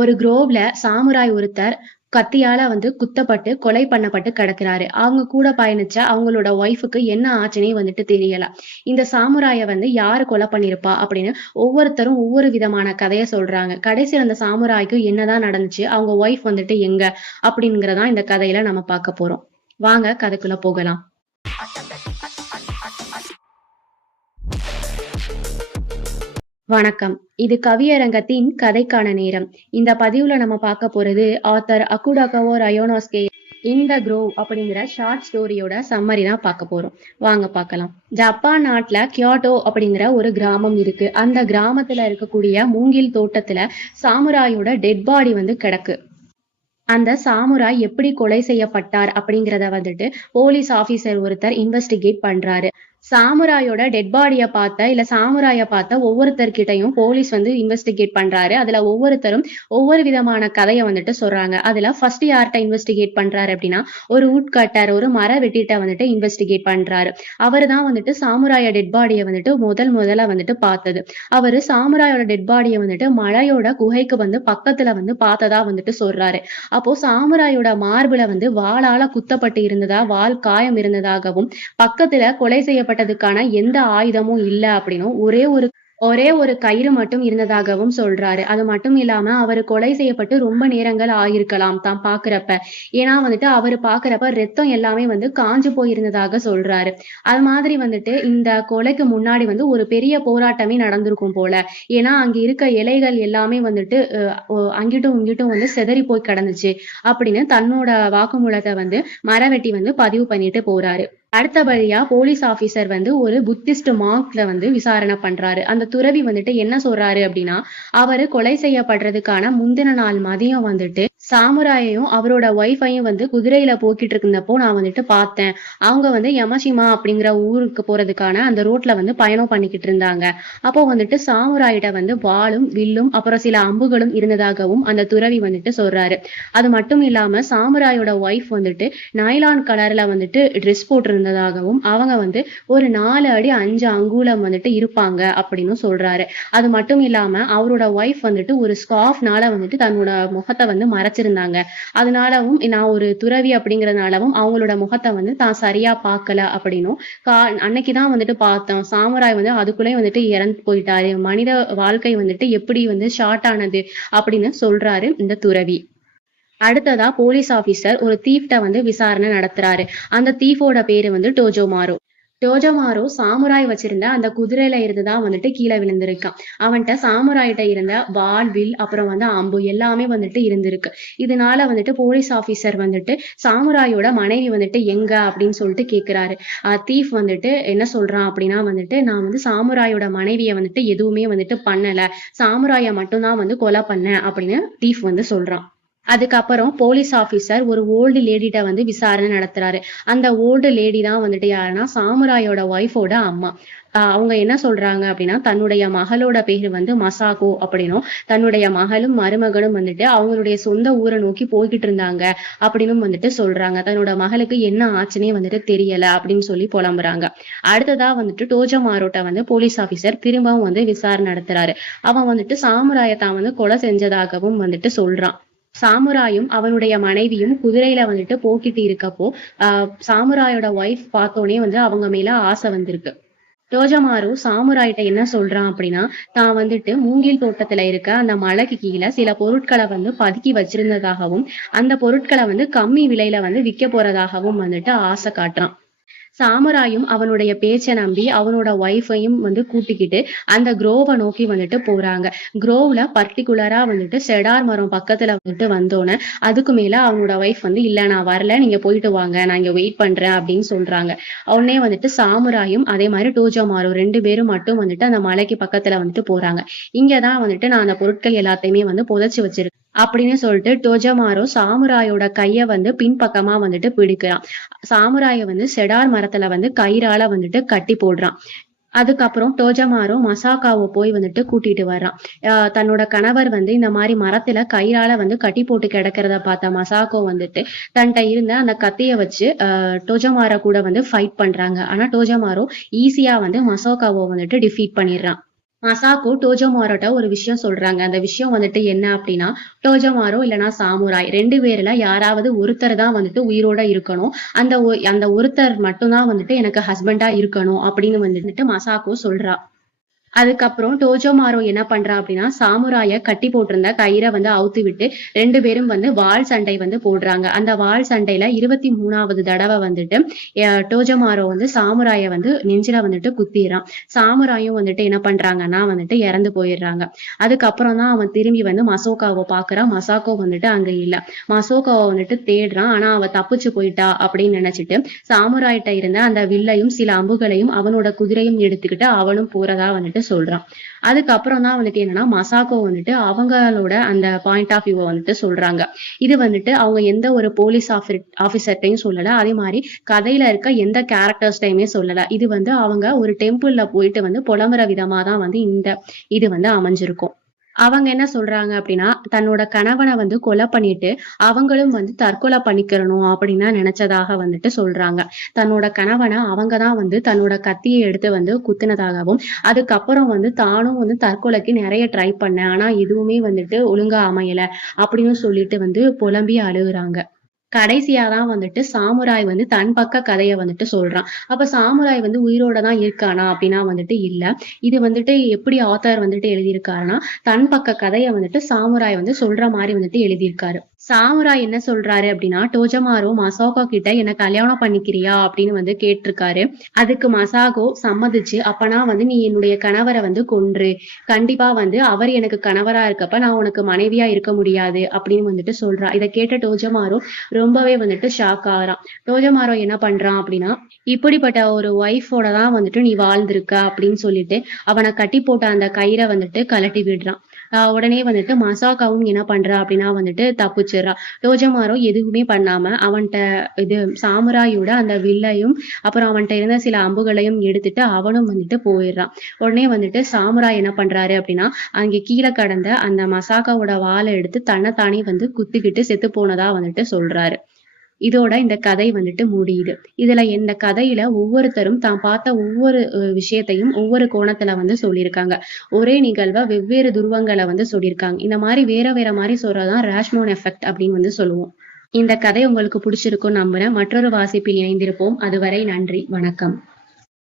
ஒரு குரோவ்ல சாமுராய் ஒருத்தர் கத்தியால வந்து குத்தப்பட்டு கொலை பண்ணப்பட்டு கிடக்குறாரு. அவங்க கூட பயணிச்ச அவங்களோட ஒய்ஃபுக்கு என்ன ஆச்சுனே வந்துட்டு தெரியல. இந்த சாமுராய வந்து யாரு கொலை பண்ணிருப்பா அப்படின்னு ஒவ்வொருத்தரும் ஒவ்வொரு விதமான கதைய சொல்றாங்க. கடைசியில் அந்த சாமுராய்க்கு என்னதான் நடந்துச்சு அவங்க ஒய்ஃப் வந்துட்டு எங்க அப்படிங்கறதான் இந்த கதையில நம்ம பார்க்க போறோம். வாங்க கதைக்குள்ள போகலாம். வணக்கம். இது கவியரங்கத்தின் கதைக்கான நேரம். இந்த பதிவுல நம்ம பார்க்க போறது ஆத்தர் அக்குடாகவோ ரயோனோஸ்கே இந்த க்ரோவ் அப்படிங்கிற ஷார்ட் ஸ்டோரியோட சம்மரி தான் பார்க்க போறோம். வாங்க பார்க்கலாம். ஜப்பான் நாட்டுல கியோட்டோ அப்படிங்கிற ஒரு கிராமம் இருக்கு. அந்த கிராமத்துல இருக்கக்கூடிய மூங்கில் தோட்டத்துல சாமுராயோட டெட் பாடி வந்து கிடக்கு. அந்த சாமுராய் எப்படி கொலை செய்யப்பட்டார் அப்படிங்கிறத வந்துட்டு போலீஸ் ஆபீசர் ஒருத்தர் இன்வெஸ்டிகேட் பண்றாரு. சாமுராயோட டெட் பாடியை பார்த்த இல்ல சாமுராய பார்த்த ஒவ்வொருத்தர்கிட்டையும் போலீஸ் வந்து இன்வெஸ்டிகேட் பண்றாரு. அதுல ஒவ்வொருத்தரும் ஒவ்வொரு விதமான கதையை வந்துட்டு சொல்றாங்க. அதுல ஃபர்ஸ்ட் யார்கிட்ட இன்வெஸ்டிகேட் பண்றாரு அப்படின்னா ஒரு உட்கட்டர் ஒரு மர வெட்டிட்ட வந்துட்டு இன்வெஸ்டிகேட் பண்றாரு. அவர் தான் வந்துட்டு சாமுராய டெட் பாடியை வந்துட்டு முதல் முதல்ல வந்துட்டு பார்த்தது. அவரு சாமுராயோட டெட் பாடியை வந்துட்டு மலையோட குகைக்கு வந்து பக்கத்துல வந்து பார்த்ததா வந்துட்டு சொல்றாரு. அப்போ சாமுராயோட மார்புல வந்து வாளால குத்தப்பட்டு இருந்ததா வாள் காயம் இருந்ததாகவும் பக்கத்துல கொலை கொல்லப்பட்டதுக்கான எந்த ஆயுதமும் இல்ல அப்படின்னும் ஒரே ஒரு ஒரே ஒரு கயிறு மட்டும் இருந்ததாகவும் சொல்றாரு. அது மட்டும் இல்லாம அவர் கொலை செய்யப்பட்டு ரொம்ப நேரங்கள் ஆயிருக்கலாம் தான் பாக்குறப்ப. ஏன்னா வந்துட்டு அவர் பாக்குறப்ப ரத்தம் எல்லாமே வந்து காஞ்சு போயிருந்ததாக சொல்றாரு. அது மாதிரி வந்துட்டு இந்த கொலைக்கு முன்னாடி வந்து ஒரு பெரிய போராட்டமே நடந்திருக்கும் போல. ஏன்னா அங்க இருக்க இலைகள் எல்லாமே வந்துட்டு அங்கிட்டும் இங்கிட்டும் வந்து செதறி போய் கிடந்துச்சு அப்படின்னு தன்னோட வாக்குமூலத்தை வந்து மரவெட்டி வந்து பதிவு பண்ணிட்டு போறாரு. அடுத்தபடியா போலீஸ் ஆபீசர் வந்து ஒரு புத்திஸ்ட் மார்க்ல வந்து விசாரணை பண்றாரு. அந்த துறவி வந்துட்டு என்ன சொல்றாரு அப்படின்னா அவரு கொலை செய்யப்படுறதுக்கான முந்தின நாள் மதியம் வந்துட்டு சாமுராயையும் அவரோட ஒய்ஃபையும் வந்து குதிரையில போக்கிட்டு இருந்தப்போ நான் வந்துட்டு பார்த்தேன். அவங்க வந்து யமசிமா அப்படிங்கிற ஊருக்கு போறதுக்கான அந்த ரோட்ல வந்து பயணம் பண்ணிக்கிட்டு இருந்தாங்க. அப்போ வந்துட்டு சாமுராயிட்ட வந்து வாளும் வில்லும் அப்புறம் சில அம்புகளும் இருந்ததாகவும் அந்த துறவி வந்துட்டு சொல்றாரு. அது மட்டும் இல்லாம சாமுராயோட ஒய்ஃப் வந்துட்டு நைலான் கலர்ல வந்துட்டு ட்ரெஸ் போட்டிருந்ததாகவும் அவங்க வந்து ஒரு நாலு அடி அஞ்சு அங்கூலம் வந்துட்டு இருப்பாங்க அப்படின்னு சொல்றாரு. அது மட்டும் இல்லாம அவரோட ஒய்ஃப் வந்துட்டு ஒரு ஸ்காஃப்னால வந்துட்டு தன்னோட முகத்தை வந்து மறைச்சு மறைச்சிருந்தாங்க அதனாலவும் நான் ஒரு துறவி அப்படிங்கறதுனாலவும் அவங்களோட முகத்தை வந்து தான் சரியா பார்க்கல அப்படின்னும். கா அன்னைக்குதான் வந்துட்டு பார்த்தோம். சாமுராய் வந்து அதுக்குள்ளேயும் வந்துட்டு இறந்து போயிட்டாரு. மனித வாழ்க்கை வந்துட்டு எப்படி வந்து ஷார்ட் ஆனது அப்படின்னு சொல்றாரு இந்த துறவி. அடுத்ததா போலீஸ் ஆபீசர் ஒரு தீஃப்ட வந்து விசாரணை நடத்துறாரு. அந்த தீஃபோட பேரு வந்து டோஜோ மாரோ. டோஜமாரோ சாமுராய் வச்சிருந்த அந்த குதிரையில இருந்துதான் வந்துட்டு கீழே விழுந்திருக்கான். அவன்கிட்ட சாமுராய்கிட்ட இருந்த வால் வில் அப்புறம் வந்து அம்பு எல்லாமே வந்துட்டு இருந்திருக்கு. இதனால வந்துட்டு போலீஸ் ஆபீசர் வந்துட்டு சாமுராயோட மனைவி வந்துட்டு எங்க அப்படின்னு சொல்லிட்டு கேக்குறாரு. தீஃப் வந்துட்டு என்ன சொல்றான் அப்படின்னா வந்துட்டு நான் வந்து சாமுராயோட மனைவியை வந்துட்டு எதுவுமே வந்துட்டு பண்ணல. சாமுராய மட்டும்தான் வந்து கொலை பண்ணேன் அப்படின்னு தீஃப் வந்து சொல்றான். அதுக்கப்புறம் போலீஸ் ஆபீசர் ஒரு ஓல்டு லேடிட்ட வந்து விசாரணை நடத்துறாரு. அந்த ஓல்டு லேடி தான் வந்துட்டு யாருன்னா சாமுராயோட ஒய்ஃபோட அம்மா. அவங்க என்ன சொல்றாங்க அப்படின்னா தன்னுடைய மகளோட பேர் வந்து மசாகோ அப்படின்னும். தன்னுடைய மகளும் மருமகனும் வந்துட்டு அவங்களுடைய சொந்த ஊரை நோக்கி போய்கிட்டு இருந்தாங்க அப்படின்னு வந்துட்டு சொல்றாங்க. தன்னோட மகளுக்கு என்ன ஆச்சுன்னே வந்துட்டு தெரியல அப்படின்னு சொல்லி புலம்புறாங்க. அடுத்ததா வந்துட்டு டோஜமாரோட்ட வந்து போலீஸ் ஆபீசர் திரும்பவும் வந்து விசாரணை நடத்துறாரு. அவன் வந்துட்டு சாமுராயத்தான் வந்து கொலை செஞ்சதாகவும் வந்துட்டு சொல்றான். சாமுராயும் அவனுடைய மனைவியும் குதிரையில வந்துட்டு போக்கிட்டு இருக்கப்போ ஆஹ் சாமுராயோட ஒய்ஃப் பார்த்தோன்னே வந்து அவங்க மேல ஆசை வந்திருக்கு. ரோஜமாரு சாமுராயிட்ட என்ன சொல்றான் அப்படின்னா தான் வந்துட்டு மூங்கில் தோட்டத்துல இருக்க அந்த மலைக்கு கீழே சில பொருட்களை வந்து பதுக்கி வச்சிருந்ததாகவும் அந்த பொருட்களை வந்து கம்மி விலையில வந்து விற்க போறதாகவும் வந்துட்டு ஆசை காட்டுறான். சாமுராயும் அவனுடைய பேச்சை நம்பி அவனோட ஒய்ஃபையும் வந்து கூட்டிக்கிட்டு அந்த குரோவை நோக்கி வந்துட்டு போறாங்க. குரோவ்ல பர்டிகுலரா வந்துட்டு செடார் மரம் பக்கத்துல வந்துட்டு வந்தோன்னே அதுக்கு மேல அவனோட ஒய்ஃப் வந்து இல்ல நான் வரல. நீங்க போயிட்டு வாங்க. நான் இங்க வெயிட் பண்றேன். அப்படின்னு சொல்றாங்க. உடனே வந்துட்டு சாமுராயும் அதே மாதிரி டோஜமாரும் ரெண்டு பேரும் மட்டும் வந்துட்டு அந்த மலைக்கு பக்கத்துல வந்துட்டு போறாங்க. இங்கதான் வந்துட்டு நான் அந்த பொருட்கள் எல்லாத்தையுமே வந்து புதைச்சு வச்சிருக்கேன். அப்படின்னு சொல்லிட்டு டோஜமாரோ சாமுராயோட கைய வந்து பின்பக்கமா வந்துட்டு பிடிக்கிறான். சாமுராய வந்து செடார் மரத்துல வந்து கயிறால வந்துட்டு கட்டி போடுறான். அதுக்கப்புறம் டோஜமாரோ மசாக்காவை போய் வந்துட்டு கூட்டிட்டு வர்றான். தன்னோட கணவர் வந்து இந்த மாதிரி மரத்துல கயிறால வந்து கட்டி போட்டு கிடக்கிறத பார்த்த மசாக்கோ வந்துட்டு தன்கிட்ட இருந்த அந்த கத்திய வச்சு டோஜமாரா கூட வந்து ஃபைட் பண்றாங்க. ஆனா டோஜமாரோ ஈஸியா வந்து மசோகாவோ வந்துட்டு டிஃபீட் பண்ணிடுறான். மசாக்கோ டோஜோமாரோட்ட ஒரு விஷயம் சொல்றாங்க. அந்த விஷயம் வந்துட்டு என்ன அப்படின்னா டோஜோமாரோ இல்லனா சாமுராய் ரெண்டு பேர்ல யாராவது ஒருத்தர் தான் வந்துட்டு உயிரோட இருக்கணும். அந்த ஒ- அந்த ஒருத்தர் மட்டும்தான் வந்துட்டு எனக்கு ஹஸ்பண்டா இருக்கணும் அப்படின்னு வந்துட்டு மசாக்கோ சொல்றா. அதுக்கப்புறம் டோஜோமாரோ என்ன பண்றா அப்படின்னா சாமுராய கட்டி போட்டிருந்த கயிறை வந்து அவுத்து விட்டு ரெண்டு பேரும் வந்து வாள் சண்டை வந்து போடுறாங்க. அந்த வாள் சண்டையில இருபத்தி மூணாவது தடவை வந்துட்டு டோஜோ டோஜோமாரோ வந்து சாமுராய வந்து நெஞ்சில வந்துட்டு குத்திடுறான். சாமுராயும் வந்துட்டு என்ன பண்றாங்கன்னா வந்துட்டு இறந்து போயிடுறாங்க. அதுக்கப்புறம் தான் அவன் திரும்பி வந்து மசோகாவை பாக்குறான் மசாக்கோ வந்துட்டு அங்க இல்ல. மசோகாவை வந்துட்டு தேடுறான். ஆனா அவ தப்பிச்சு போயிட்டா அப்படின்னு நினைச்சிட்டு சாமுராயிட்ட இருந்த அந்த வில்லையும் சில அம்புகளையும் அவனோட குதிரையும் எடுத்துக்கிட்டு அவனும் போறதா வந்துட்டு சொல்றான். அதுக்கப்புறம் தான் வந்துட்டு என்னன்னா மசாக்கோ வந்துட்டு அவங்களோட அந்த பாயிண்ட் ஆஃப் வியூவை வந்துட்டு சொல்றாங்க. இது வந்துட்டு அவங்க எந்த ஒரு போலீஸ் ஆஃபீர் ஆஃபீஸர்ட்டையும் சொல்லல. அதே மாதிரி கதையில இருக்க எந்த கேரக்டர்ஸ்டையுமே சொல்லல. இது வந்து அவங்க ஒரு டெம்பிள்ல போயிட்டு வந்து புலம்புற விதமா தான் வந்து இந்த இது வந்து அமைஞ்சிருக்கும். அவங்க என்ன சொல்றாங்க அப்படின்னா தன்னோட கணவனை வந்து கொலை பண்ணிட்டு அவங்களும் வந்து தற்கொலை பண்ணிக்கிறணும் அப்படின்னா நினைச்சதாக வந்துட்டு சொல்றாங்க. தன்னோட கணவனை அவங்க தான் வந்து தன்னோட கத்தியை எடுத்து வந்து குத்துனதாகவும் அதுக்கப்புறம் வந்து தானும் வந்து தற்கொலைக்கு நிறைய ட்ரை பண்ணேன். ஆனா எதுவுமே வந்துட்டு ஒழுங்கா அமையல அப்படின்னு சொல்லிட்டு வந்து புலம்பி அழுகுறாங்க. கடைசியா தான் வந்துட்டு சாமுராய் வந்து தன் பக்க கதையை வந்துட்டு சொல்றான். அப்ப சாமுராய் வந்து உயிரோட தான் இருக்கானா அப்படின்னா வந்துட்டு இல்ல. இது வந்துட்டு எப்படி ஆத்தர் வந்துட்டு எழுதியிருக்காருன்னா தன் பக்க கதையை வந்துட்டு சாமுராய் வந்து சொல்ற மாதிரி வந்துட்டு எழுதியிருக்காரு. சாமுரா என்ன சொல்றாரு அப்படின்னா டோஜமாரோ மசாகோ கிட்ட என்ன கல்யாணம் பண்ணிக்கிறியா? அப்படின்னு வந்து கேட்டிருக்காரு. அதுக்கு மசாகோ சம்மதிச்சு அப்பனா வந்து நீ என்னுடைய கணவரை வந்து கொன்று கண்டிப்பா வந்து அவர் எனக்கு கணவரா இருக்கப்ப நான் உனக்கு மனைவியா இருக்க முடியாது அப்படின்னு வந்துட்டு சொல்றா. இதை கேட்ட டோஜமாரோ ரொம்பவே வந்துட்டு ஷாக் ஆகிறான். டோஜமாரோ என்ன பண்றான் அப்படின்னா இப்படிப்பட்ட ஒரு ஒய்ஃபோட தான் வந்துட்டு நீ வாழ்ந்திருக்க அப்படின்னு சொல்லிட்டு அவனை கட்டி போட்ட அந்த கயிறை வந்துட்டு கழட்டி விடுறான். உடனே வந்துட்டு மசாகாவும் என்ன பண்றா அப்படின்னா வந்துட்டு தப்பிச்சிடுறா. டோஜமாரோ எதுவுமே பண்ணாம அவன்கிட்ட இது சாமுராயோட அந்த வில்லையும் அப்புறம் அவன்கிட்ட இருந்த சில அம்புகளையும் எடுத்துட்டு அவனும் வந்துட்டு போயிடுறான் உடனே வந்துட்டு சாமுராய் என்ன பண்றாரு அப்படின்னா அங்க கீழே கடந்த அந்த மசாக்காவோட வாழை எடுத்து தன்னைத்தானே வந்து குத்திக்கிட்டு செத்து போனதா வந்துட்டு சொல்றாரு. இதோட இந்த கதை வந்துட்டு முடியுது. இதுல இந்த கதையில ஒவ்வொருத்தரும் தான் பார்த்த ஒவ்வொரு விஷயத்தையும் ஒவ்வொரு கோணத்துல வந்து சொல்லியிருக்காங்க. ஒரே நிகழ்வை வெவ்வேறு துருவங்களை வந்து சொல்லியிருக்காங்க. இந்த மாதிரி வேற வேற மாதிரி சொல்றதுதான் ரேஷ்மோன் எஃபெக்ட் அப்படின்னு வந்து சொல்லுவோம். இந்த கதை உங்களுக்கு பிடிச்சிருக்கும் நம்புறேன். மற்றொரு வாசிப்பில் இணைந்திருப்போம். அதுவரை நன்றி. வணக்கம்.